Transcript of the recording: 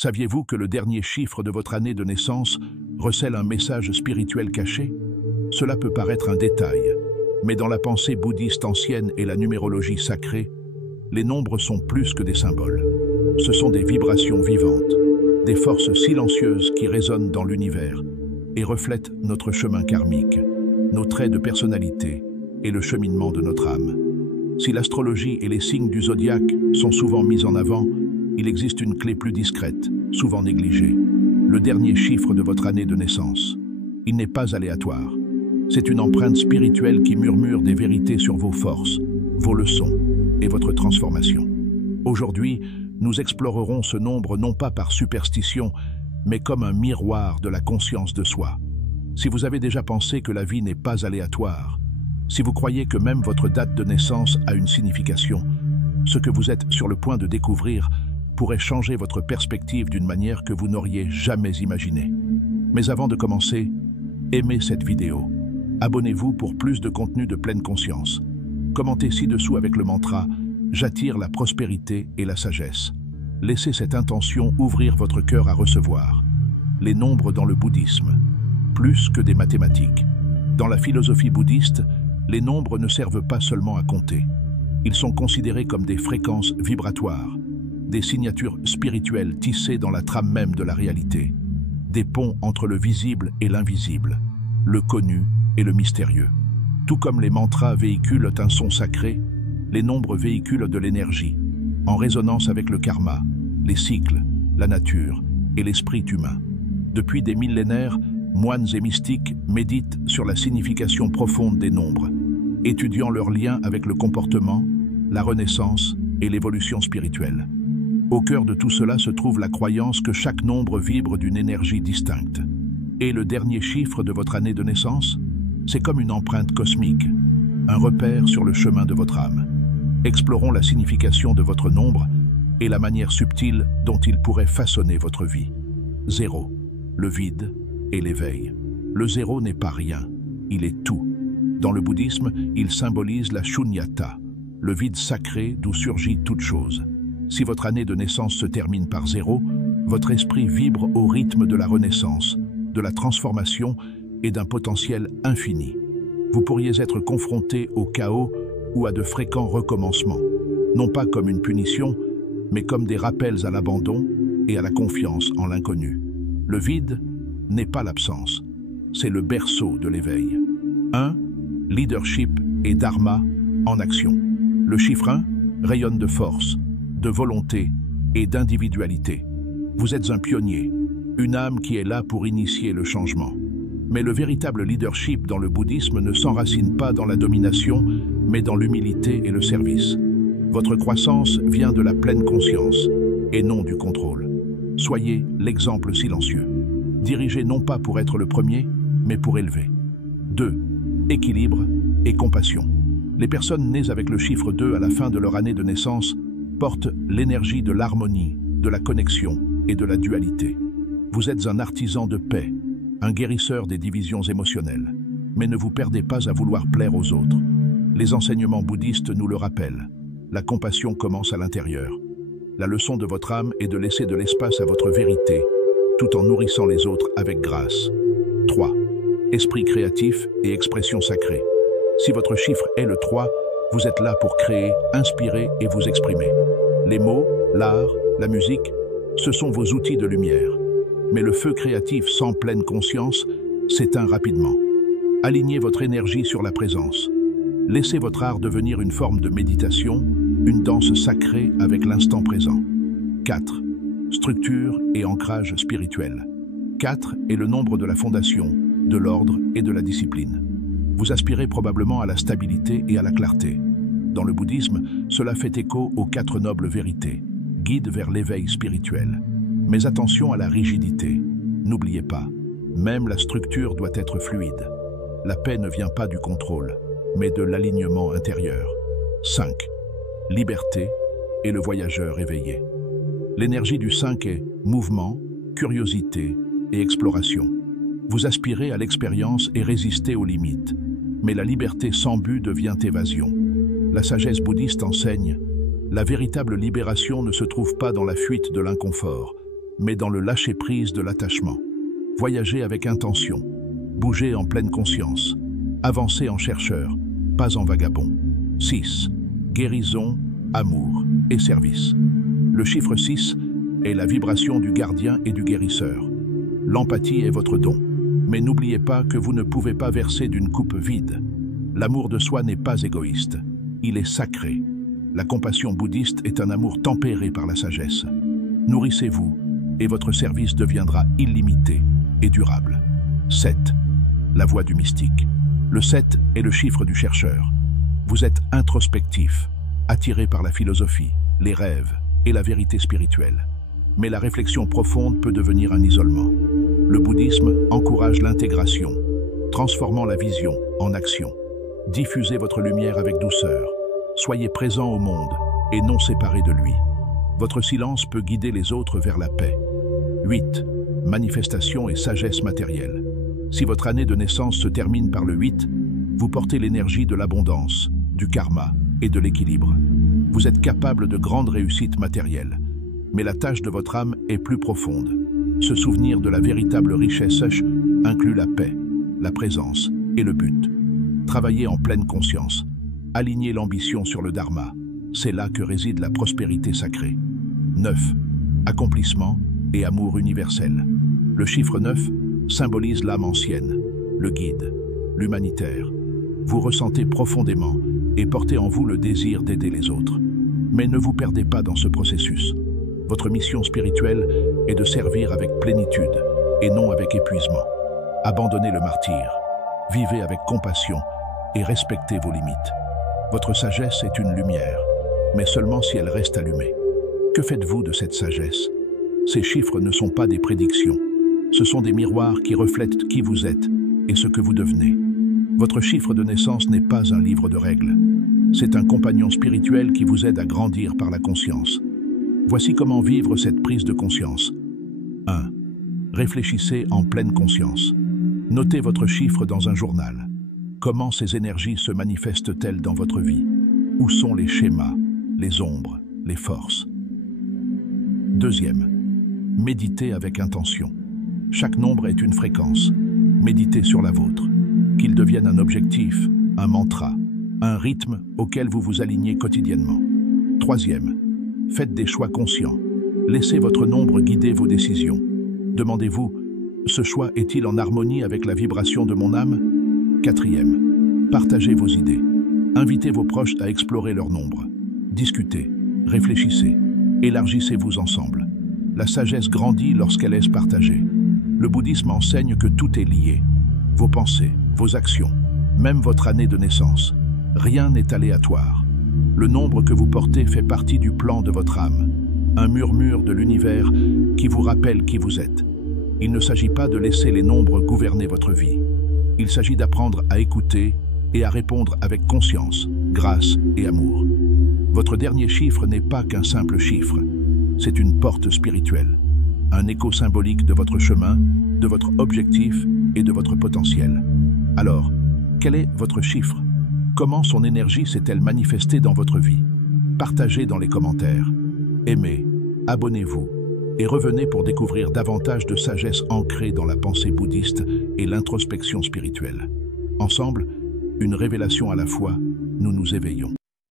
Saviez-vous que le dernier chiffre de votre année de naissance recèle un message spirituel caché? Cela peut paraître un détail, mais dans la pensée bouddhiste ancienne et la numérologie sacrée, les nombres sont plus que des symboles. Ce sont des vibrations vivantes, des forces silencieuses qui résonnent dans l'univers et reflètent notre chemin karmique, nos traits de personnalité et le cheminement de notre âme. Si l'astrologie et les signes du zodiaque sont souvent mis en avant, il existe une clé plus discrète, souvent négligée, le dernier chiffre de votre année de naissance. Il n'est pas aléatoire. C'est une empreinte spirituelle qui murmure des vérités sur vos forces, vos leçons et votre transformation. Aujourd'hui, nous explorerons ce nombre non pas par superstition, mais comme un miroir de la conscience de soi. Si vous avez déjà pensé que la vie n'est pas aléatoire, si vous croyez que même votre date de naissance a une signification, ce que vous êtes sur le point de découvrir pourrait changer votre perspective d'une manière que vous n'auriez jamais imaginée. Mais avant de commencer, aimez cette vidéo. Abonnez-vous pour plus de contenu de pleine conscience. Commentez ci-dessous avec le mantra « J'attire la prospérité et la sagesse ». Laissez cette intention ouvrir votre cœur à recevoir. Les nombres dans le bouddhisme, plus que des mathématiques. Dans la philosophie bouddhiste, les nombres ne servent pas seulement à compter. Ils sont considérés comme des fréquences vibratoires, des signatures spirituelles tissées dans la trame même de la réalité, des ponts entre le visible et l'invisible, le connu et le mystérieux. Tout comme les mantras véhiculent un son sacré, les nombres véhiculent de l'énergie, en résonance avec le karma, les cycles, la nature et l'esprit humain. Depuis des millénaires, moines et mystiques méditent sur la signification profonde des nombres, étudiant leur lien avec le comportement, la renaissance et l'évolution spirituelle. Au cœur de tout cela se trouve la croyance que chaque nombre vibre d'une énergie distincte. Et le dernier chiffre de votre année de naissance, c'est comme une empreinte cosmique, un repère sur le chemin de votre âme. Explorons la signification de votre nombre et la manière subtile dont il pourrait façonner votre vie. 0. Le vide et l'éveil. Le 0 n'est pas rien, il est tout. Dans le bouddhisme, il symbolise la shunyata, le vide sacré d'où surgit toute chose. Si votre année de naissance se termine par 0, votre esprit vibre au rythme de la renaissance, de la transformation et d'un potentiel infini. Vous pourriez être confronté au chaos ou à de fréquents recommencements, non pas comme une punition, mais comme des rappels à l'abandon et à la confiance en l'inconnu. Le vide n'est pas l'absence, c'est le berceau de l'éveil. 1. Leadership et dharma en action. Le chiffre 1 rayonne de force, de volonté et d'individualité. Vous êtes un pionnier, une âme qui est là pour initier le changement. Mais le véritable leadership dans le bouddhisme ne s'enracine pas dans la domination, mais dans l'humilité et le service. Votre croissance vient de la pleine conscience et non du contrôle. Soyez l'exemple silencieux. Dirigez non pas pour être le premier, mais pour élever. 2. Équilibre et compassion. Les personnes nées avec le chiffre 2 à la fin de leur année de naissance portent l'énergie de l'harmonie, de la connexion et de la dualité. Vous êtes un artisan de paix, un guérisseur des divisions émotionnelles. Mais ne vous perdez pas à vouloir plaire aux autres. Les enseignements bouddhistes nous le rappellent. La compassion commence à l'intérieur. La leçon de votre âme est de laisser de l'espace à votre vérité, tout en nourrissant les autres avec grâce. 3. Esprit créatif et expression sacrée. Si votre chiffre est le 3, vous êtes là pour créer, inspirer et vous exprimer. Les mots, l'art, la musique, ce sont vos outils de lumière. Mais le feu créatif sans pleine conscience s'éteint rapidement. Alignez votre énergie sur la présence. Laissez votre art devenir une forme de méditation, une danse sacrée avec l'instant présent. 4. Structure et ancrage spirituel. 4 est le nombre de la fondation, de l'ordre et de la discipline. Vous aspirez probablement à la stabilité et à la clarté. Dans le bouddhisme, cela fait écho aux 4 nobles vérités, guide vers l'éveil spirituel. Mais attention à la rigidité. N'oubliez pas, même la structure doit être fluide. La paix ne vient pas du contrôle, mais de l'alignement intérieur. 5. Liberté et le voyageur éveillé. L'énergie du 5 est mouvement, curiosité et exploration. Vous aspirez à l'expérience et résistez aux limites. Mais la liberté sans but devient évasion. La sagesse bouddhiste enseigne, la véritable libération ne se trouve pas dans la fuite de l'inconfort, mais dans le lâcher-prise de l'attachement. Voyagez avec intention, bougez en pleine conscience, avancez en chercheur, pas en vagabond. 6. Guérison, amour et service. Le chiffre 6 est la vibration du gardien et du guérisseur. L'empathie est votre don, mais n'oubliez pas que vous ne pouvez pas verser d'une coupe vide. L'amour de soi n'est pas égoïste, il est sacré. La compassion bouddhiste est un amour tempéré par la sagesse. Nourrissez-vous et votre service deviendra illimité et durable. 7. La voie du mystique. Le 7 est le chiffre du chercheur. Vous êtes introspectif, attiré par la philosophie, les rêves et la vérité spirituelle. Mais la réflexion profonde peut devenir un isolement. Le bouddhisme encourage l'intégration, transformant la vision en action. Diffusez votre lumière avec douceur. Soyez présent au monde et non séparé de lui. Votre silence peut guider les autres vers la paix. 8. Manifestation et sagesse matérielle. Si votre année de naissance se termine par le 8, vous portez l'énergie de l'abondance, du karma et de l'équilibre. Vous êtes capable de grandes réussites matérielles. Mais la tâche de votre âme est plus profonde. Se souvenir de la véritable richesse inclut la paix, la présence et le but. Travaillez en pleine conscience. Alignez l'ambition sur le dharma. C'est là que réside la prospérité sacrée. 9. Accomplissement et amour universel. Le chiffre 9 symbolise l'âme ancienne, le guide, l'humanitaire. Vous ressentez profondément et portez en vous le désir d'aider les autres. Mais ne vous perdez pas dans ce processus. Votre mission spirituelle est de servir avec plénitude et non avec épuisement. Abandonnez le martyre, vivez avec compassion et respectez vos limites. Votre sagesse est une lumière, mais seulement si elle reste allumée. Que faites-vous de cette sagesse? Ces chiffres ne sont pas des prédictions. Ce sont des miroirs qui reflètent qui vous êtes et ce que vous devenez. Votre chiffre de naissance n'est pas un livre de règles. C'est un compagnon spirituel qui vous aide à grandir par la conscience. Voici comment vivre cette prise de conscience. 1. Réfléchissez en pleine conscience. Notez votre chiffre dans un journal. Comment ces énergies se manifestent-elles dans votre vie? Où sont les schémas, les ombres, les forces? 2. Méditez avec intention. Chaque nombre est une fréquence. Méditez sur la vôtre. Qu'il devienne un objectif, un mantra, un rythme auquel vous vous alignez quotidiennement. 3. Faites des choix conscients. Laissez votre nombre guider vos décisions. Demandez-vous, ce choix est-il en harmonie avec la vibration de mon âme? 4. Partagez vos idées. Invitez vos proches à explorer leur nombre. Discutez, réfléchissez, élargissez-vous ensemble. La sagesse grandit lorsqu'elle est partagée. Le bouddhisme enseigne que tout est lié. Vos pensées, vos actions, même votre année de naissance. Rien n'est aléatoire. Le nombre que vous portez fait partie du plan de votre âme, un murmure de l'univers qui vous rappelle qui vous êtes. Il ne s'agit pas de laisser les nombres gouverner votre vie. Il s'agit d'apprendre à écouter et à répondre avec conscience, grâce et amour. Votre dernier chiffre n'est pas qu'un simple chiffre, c'est une porte spirituelle, un écho symbolique de votre chemin, de votre objectif et de votre potentiel. Alors, quel est votre chiffre? Comment son énergie s'est-elle manifestée dans votre vie? Partagez dans les commentaires. Aimez, abonnez-vous et revenez pour découvrir davantage de sagesse ancrée dans la pensée bouddhiste et l'introspection spirituelle. Ensemble, une révélation à la fois, nous nous éveillons.